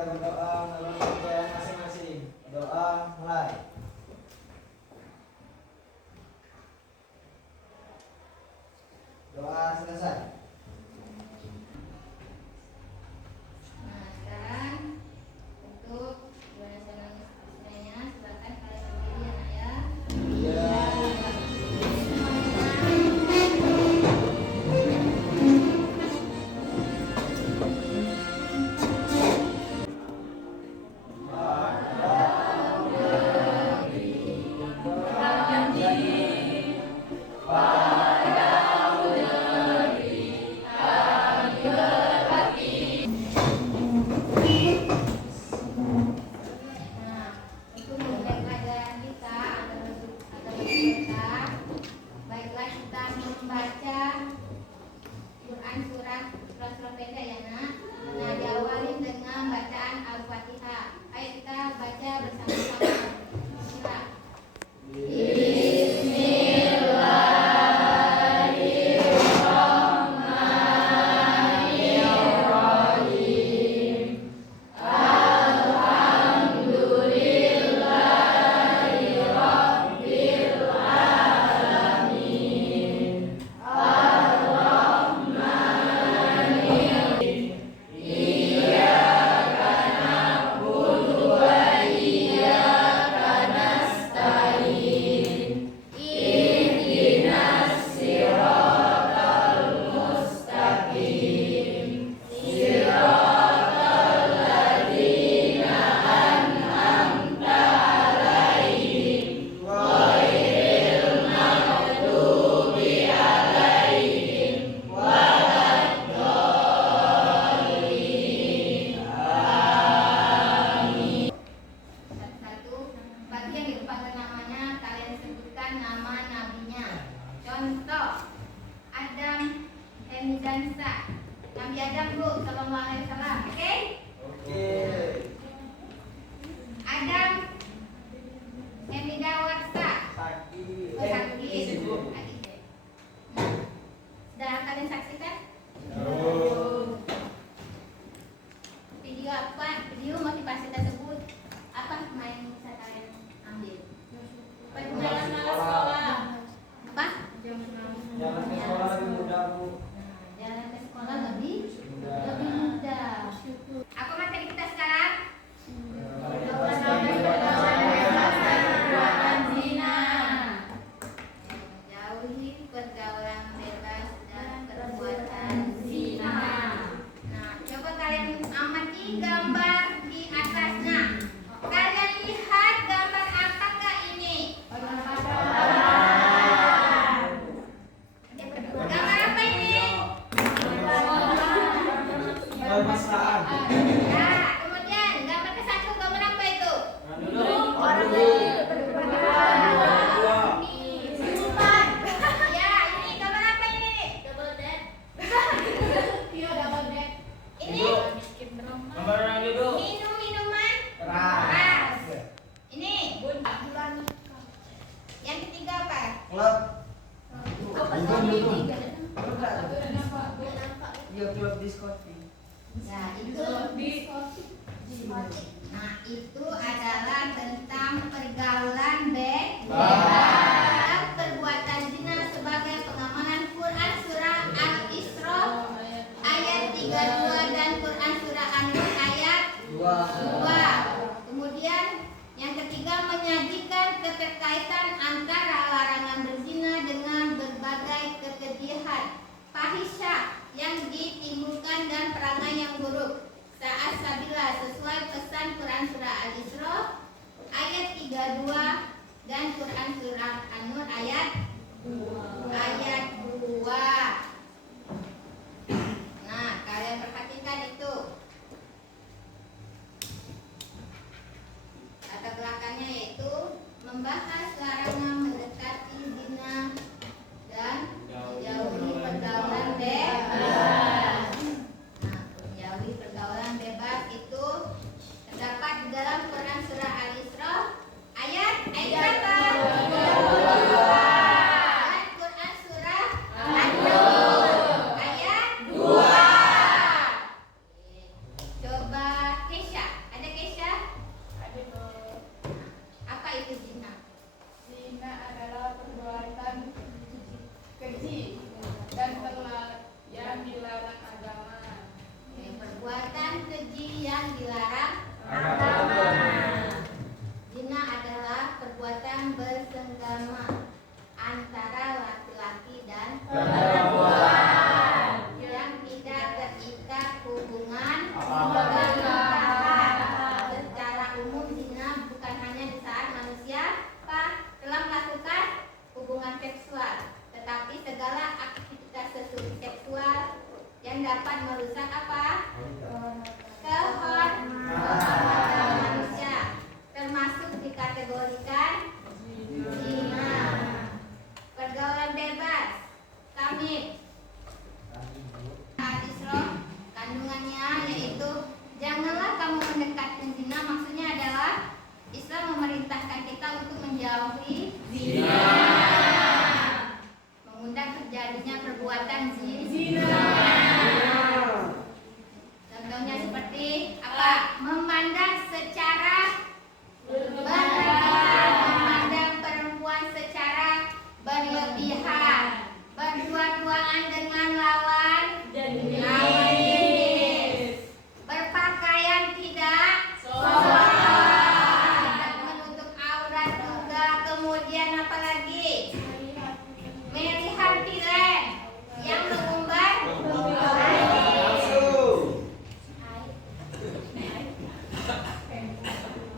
kita berdoa melalui pekerjaan masing-masing. Doa mulai. Doa selesai. Nah, sekarang untuk dua nasional istilahnya silakan kalian berdiri anak ya. Iya. Nah, untuk memulai pelajaran kita agar berkah, baiklah kita membaca Quran surat pendek ya nak. Nah, diawali dengan bacaan Al-Fatihah. Ayo kita baca bersama-sama. Bismillah. Satu-satu bagi yang dilupakan namanya kalian sebutkan nama nabinya. Contoh Adam Hemidansa, Nabi Adam Bu sallallahu alaihi wasallam. Oke? Oke. Adam Hemidawarsa. Sakit. Sakit. Sibuk. Sudah kalian saksikan? Video apa? Video motivasi tersebut apa main bisa kalian ambil? Perjalanan sekolah. Apa? Jalan ke sekolah lebih mudah, Bu. Jalan ke sekolah lebih Mudah. mudah. Apa materi kita sekarang? Menjauhi pergaulan bebas dan perbuatan zina. Nah, coba kalian amati gambar di atasnya. Kalian lihat gambar apakah ini? Gambar apa ini? Permasalahan. Nah, kemudian gambar ke satu gambar apa itu? Ya, ini gambar apa ini? Ini minum-minuman keras. Ini yang ketiga apa? Klub. Iya, klub diskotik. Ya, itu nah, itu adalah tentang pergaulan bebas dan perbuatan zina sebagai pengamalan Quran surah Al-Isra ayat 32 dan Quran surah An-Nur ayat 2. Kemudian yang ketiga menyajikan keterkaitan antara larangan berzina dengan berbagai kekejian fahisyah yang ditimbulkan dan perangai yang buruk saat sabila sesuai pesan Quran surah Al-Isra ayat 32 dan Quran surah An-Nur ayat 2. Nah, kalian perhatikan itu. Kata belakangnya yaitu membahas larangan mendekati zina dan menjauhi pergaulan bebas. Nah, menjauhi pergaulan bebas itu terdapat di dalam Quran surah Al-Isra ayat berapa? Dan Quran surah An-Nur ayat 2. Coba Kesha. yang dilarang agama. Zina adalah perbuatan bersenggama antara laki-laki dan Perempuan yang tidak terikat hubungan apa-apa. pernikahan. Secara umum zina bukan hanya di saat manusia telah melakukan hubungan seksual, tetapi segala aktivitas seksual yang dapat merusak apa? Kehormatan manusia, termasuk dikategorikan zina. Pergaulan bebas, kamit, Al-Isra kandungannya yaitu janganlah kamu mendekati zina. Maksudnya adalah Islam memerintahkan kita untuk menjauhi zina, mengundang terjadinya perbuatan zina. Contohnya seperti apa? Memandang secara berlebihan, memandang perempuan secara berlebihan, berdua-duaan dengan lawan jenis, berpakaian tidak sopan, menutup aurat juga, kemudian apa lagi? Melihat tirai yang mengumbar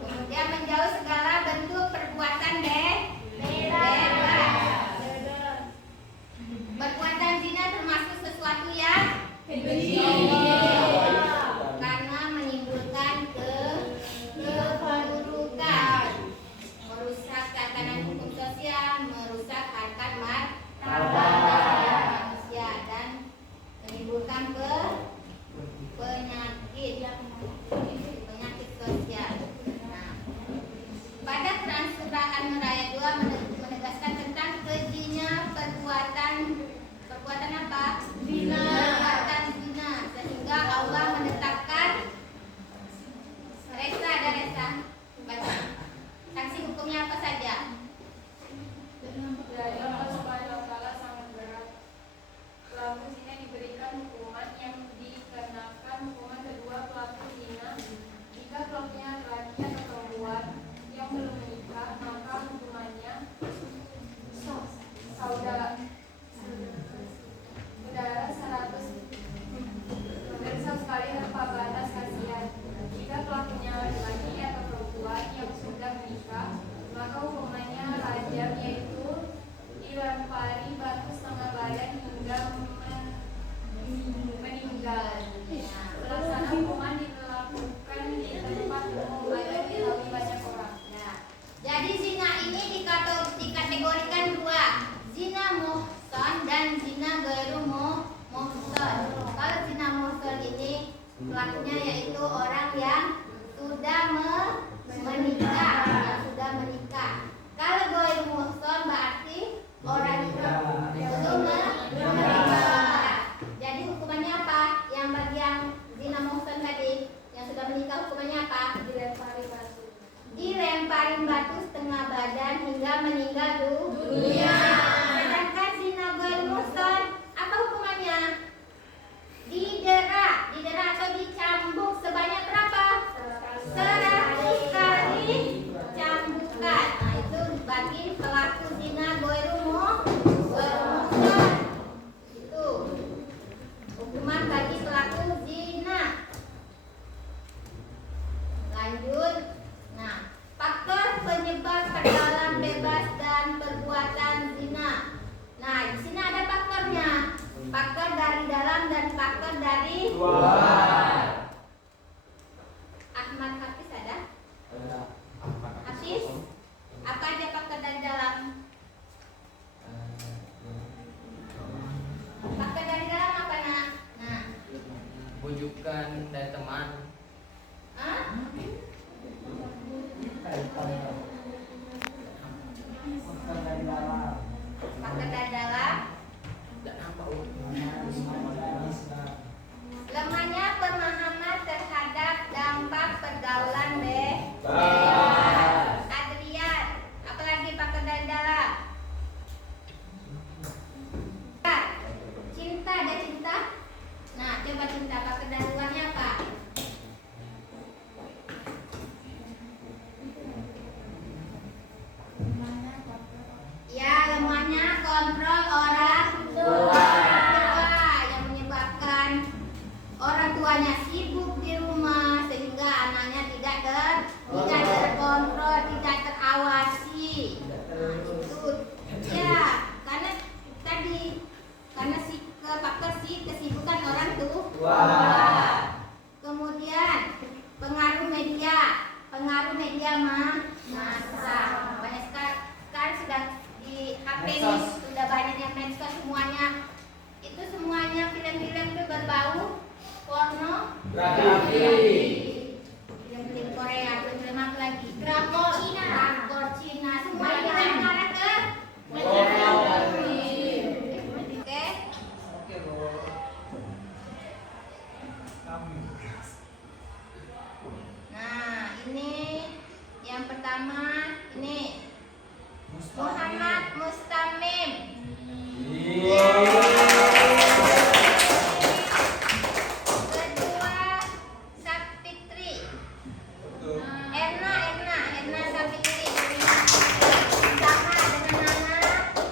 kemudian menjauh segala bentuk perbuatan bebas. Perbuatan zina termasuk sesuatu yang keji karena menimbulkan keburukan, merusak tatanan hukum sosial, merusak harkat martabat manusia, dan menimbulkan penyakit sosial. Nah, pada Quran surah An-Nur ayat 2 menegaskan tentang kejinya perbuatan apa? Zina. Perbuatan zina, sehingga Allah menetapkan Resa, ada Resa baca sanksi hukumnya apa saja? Dari Allah Subhanahu wa Ta'ala sangat berat. Pelaku zina diberikan hukuman yang dikarenakan hukuman kedua pelaku zina. Jika pelakunya laki atau perempuan yang belum menikah, maka hukumannya saudara 100 kali tanpa batas kasihan. Jika pelakunya laki-laki atau perempuan yang sudah menikah, maka hukumannya rajam, yaitu dilempari batu setengah badan hingga meninggal. Pelaksana hukuman dilakukan di tempat umum atau dilalui banyak orang. Nah, jadi zina ini dikategorikan dua, zina muhsan dan zina ghairu muhsan. Kalau zina muhsan ini pelakunya yaitu orang yang sudah menikah, Kalau ghairu muhsan berarti orang itu belum menikah. Jadi hukumannya apa? Yang bagi yang zina muhsan tadi, yang sudah menikah, hukumannya apa? Dilemparin batu setengah badan hingga meninggal dunia. Sedangkan zina ghairu muhsan, apa hukumannya? Didera atau dicambuk sebanyak berapa? 100 kali cambukan. Nah, itu bagi pelaku zina ghairu muhsan. Itu hukuman bagi pelaku zina. Lanjut. Nah, faktor penyebab pergaulan bebas dan perbuatan zina. Nah, di sini ada faktornya. Faktor dari dalam dan faktor dari luar. Ahmad Hafiz ada? Hafiz? Apa aja faktor dari dalam? Faktor dari dalam apa, nak? Nah, bujukan dari teman. hah? Faktor dari dalam. Dan apa? Lemahnya pemahaman terhadap dampak pergaulan Pengaruh media massa. Banyak sekarang sudah di HP ini Medsos. sudah banyak yang medsos semuanya. Itu semuanya film-film itu berbau pornografi. Film-film Korea, film apa lagi? Drakor Cina, semuanya mengarah ke pornografi. Oke. Oke, Bu. Nah, ini yang pertama ini Muhammad Mustamim. Kedua Sapitri. Erna Sapitri. Sama dengan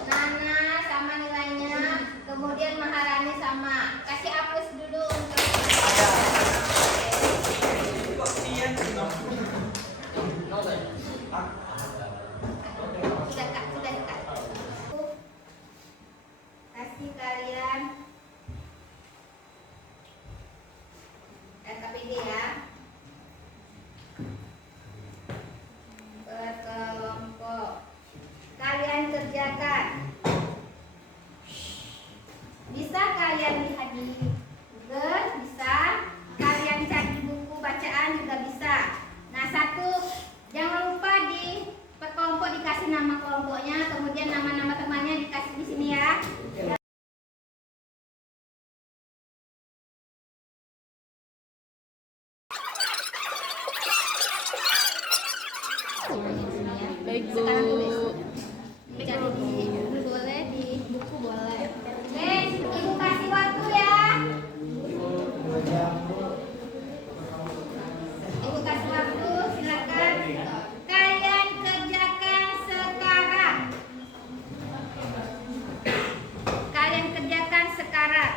Nana sama nilainya. Kemudian Maharani sama. Kasih hapus dulu untuk sudah Kak. Kasih kalian KPD ya. Berkelompok. Kalian kerjakan. Bisa kalian lihat di Google, bisa. Kalian cari buku bacaan juga bisa. Nah, satu, jangan lupa di per kelompok dikasih nama kelompoknya, kemudian nama-nama temannya dikasih di sini ya. Baik, Bu. Sekarang tulis. Cari di Google boleh, di buku boleh. Oke, Ibu kasih waktu ya. Ibu kasih waktu, silakan. Kalian kerjakan sekarang. Kalian kerjakan sekarang.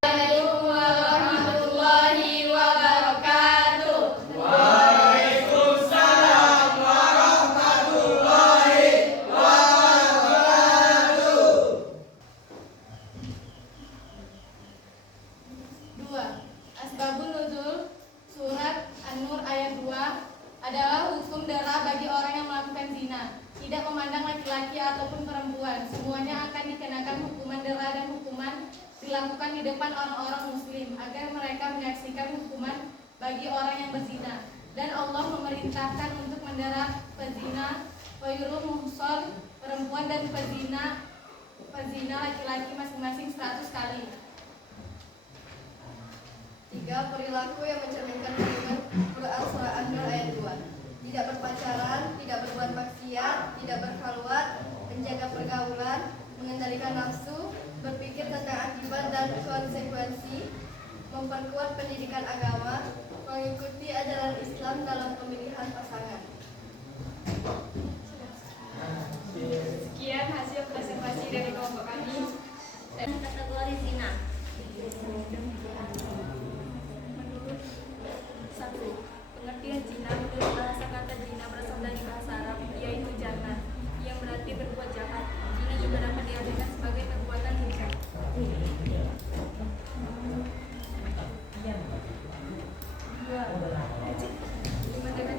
Assalamualaikum warahmatullahi wabarakatuh. Dua. Asbabun nuzul surat An-Nur ayat 2 adalah hukum dera bagi orang yang melakukan zina, tidak memandang laki-laki ataupun perempuan. Semuanya akan dikenakan hukuman dera dan hukuman dilakukan di depan orang-orang muslim agar mereka menyaksikan hukuman bagi orang yang berzina. Dan Allah memerintahkan untuk mendera pezina, wairul muhson perempuan dan pezina laki-laki masing-masing 100 kali. 3. Perilaku yang mencerminkan kandungan Quran surah An-Nur ayat 2. Tidak berpacaran, tidak berbuat maksiat, tidak berkhalwat, menjaga pergaulan, mengendalikan nafsu, berpikir tentang akibat dan konsekuensi, memperkuat pendidikan agama, mengikuti ajaran Islam dalam pemilihan pasangan. Sekian hasil presentasi dari kelompok kami. Kategori zina. Satu. Pengertian zina menurut bahasa kata zina berasal dari bahasa Arab, yaitu jannah, yang berarti berbuat jahat. Zina juga dapat diartikan sebagai perbuatan zina. Dua. Menjaga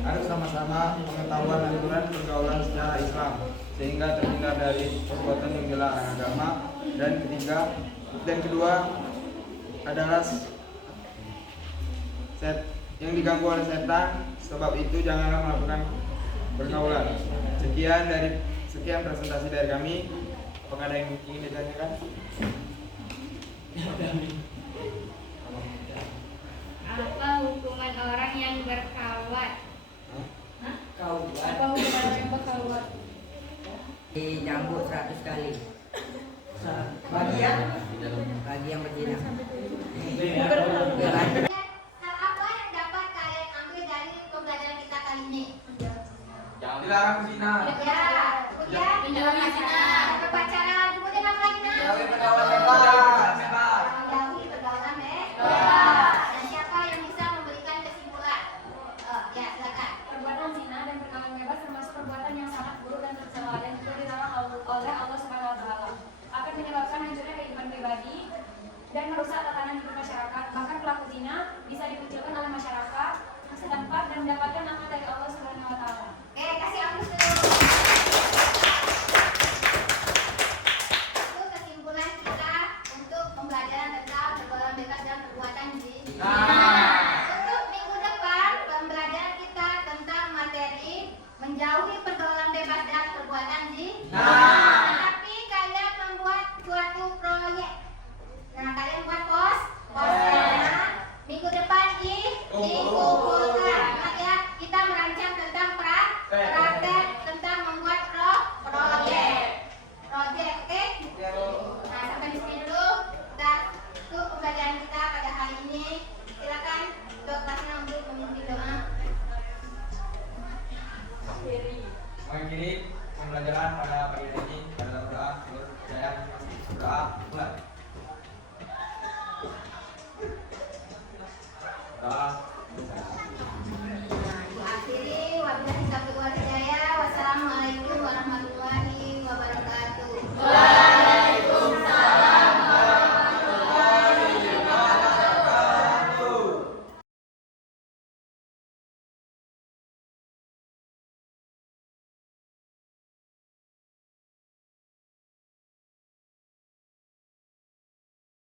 harus sama-sama pengetahuan aturan pergaulan secara Islam sehingga terhindar dari perbuatan yang dilarang agama. Dan kedua adalah yang diganggu oleh setan. Sebab itu janganlah melakukan pergaulan. Sekian presentasi dari kami. Apakah ada yang ingin ditanyakan? Apa hukuman orang yang berkawat? Apa hukuman orang yang berkawat? Dicambuk 100 kali. Bagi yang berzina. Hal apa yang dapat kalian ambil dari pembelajaran kita kali ini? Dilarang berzina. Ya, menjauhi zina. Berpacaran, kemudian apa lagi? Jauhi pergaulan bebas. Menjauhi pergaulan bebas. Dan siapa yang bisa memberikan kesimpulan? Ya, silakan. Perbuatan zina dan pergaulan bebas termasuk perbuatan yang sangat buruk dan tercela dan juga dilarang oleh Allah Subhanahu wa taala. Akan menyebabkan hancurnya kehidupan pribadi dan merusak tatanan hidup masyarakat. Bahkan pelaku zina bisa dikucilkan oleh masyarakat setempat dan mendapatkan rahmat dari Allah Subhanahu wa taala. Oke, kasih aplaus dulu. Itu kesimpulan kita untuk pembelajaran tentang pergaulan bebas dan perbuatan zina. Untuk minggu depan pembelajaran kita tentang materi menjauhi pergaulan bebas dan perbuatan zina. Tapi kalian membuat suatu proyek. Nah, kalian buat posternya. Minggu depan dikumpulkan. Ingat ya, kita merancang tentang praktek tentang membuat proyek, oke? Nah, sampai di sini dulu. Kita tutup pembelajaran kita pada hari ini. Silakan untuk kelasnya untuk memimpin doa. Mengakhiri pembelajaran pada